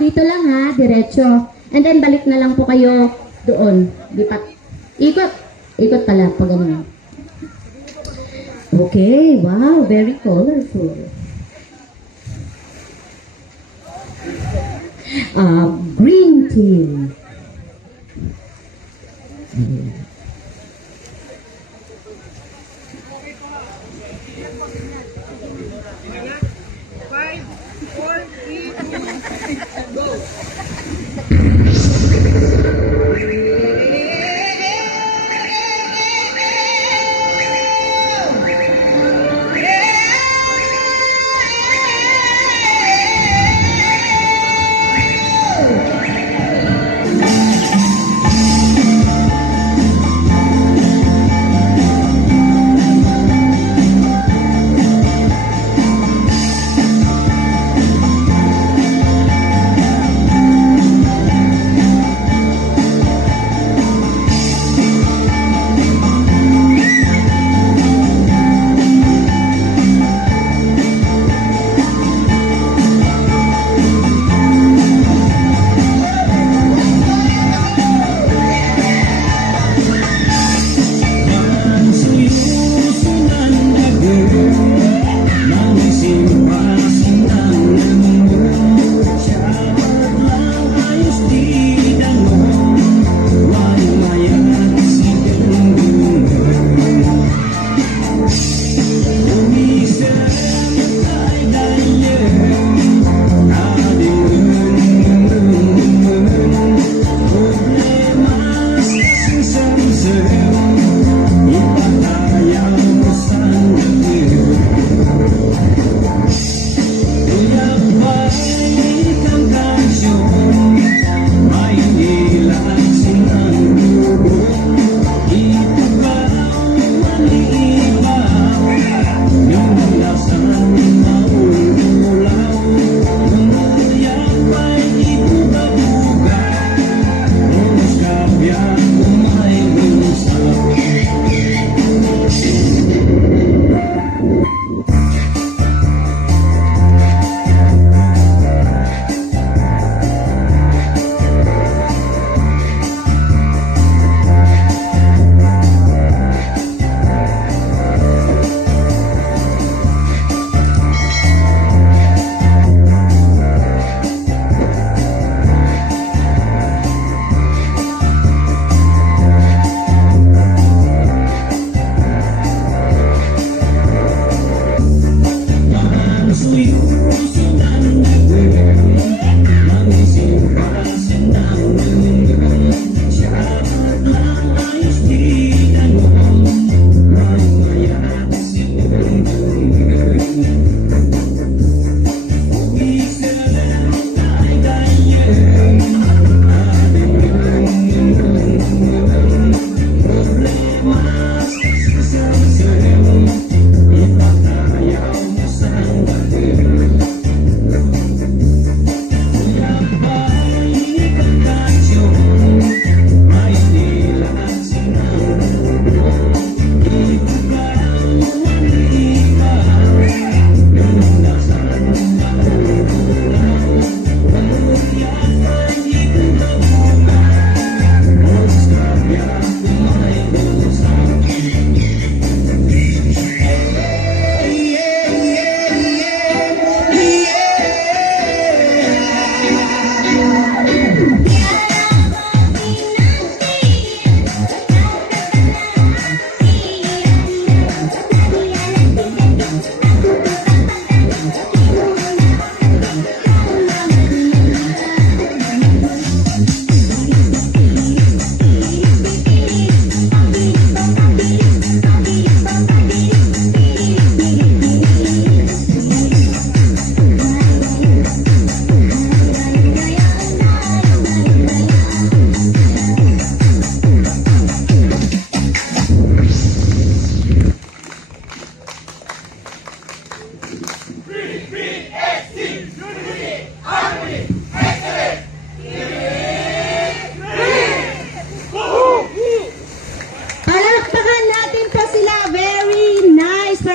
dito lang ha, diretso. And then balik na lang po kayo doon. Lipat. Ikot. Ikot pala pag ganun. Okay, wow, very colorful. Green team.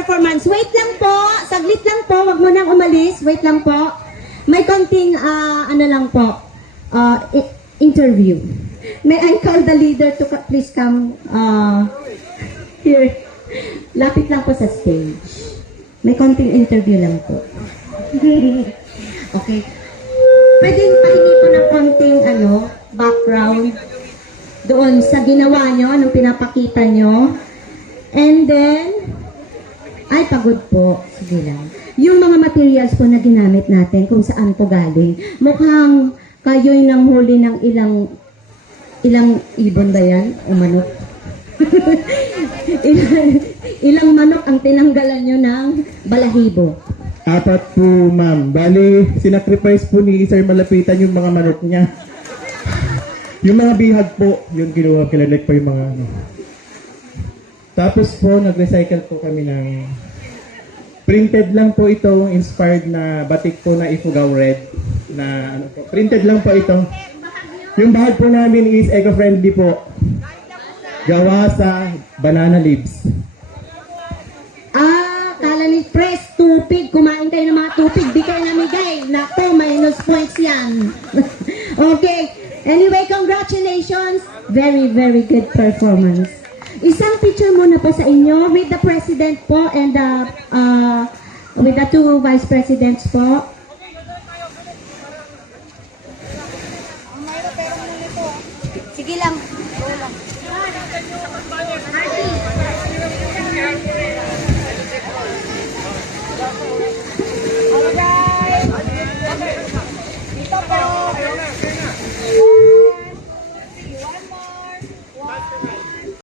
performance. Wait lang po. Saglit lang po. Wag mo nang umalis. Wait lang po. May konting, ano lang po, interview. May I call the leader to please come here. Lapit lang po sa stage. May konting interview lang po. Okay. Pwedeng pahingi po ng konting background doon sa ginawa nyo, anong pinapakita nyo. And then, ay pagod po. Sige lang. Yung mga materials po na ginamit natin, kung saan po galing. Mukhang kayo'y nanghuli ng ilang ibon ba yan? O manok? ilang manok ang tinanggalan nyo ng balahibo? 4 po, ma'am. Bali, sinacrifice po ni Sir Malapitan yung mga manok niya. Yung mga bihag po, yung kinuha, kilalit po yung mga Tapos po, nag-recycle po kami ng printed lang po ito, inspired na batik po na Ifugao Red. Na po, printed lang po ito. Yung bahag po namin is eco-friendly po. Gawa sa banana leaves. Kala ni Press, tupig. Kumain kayo ng mga tupig. Di kayo namigay. Naku, minus points yan. Okay. Anyway, congratulations. Very, very good performance. Isang picture muna po sa inyo with the President po and with the 2 Vice Presidents po.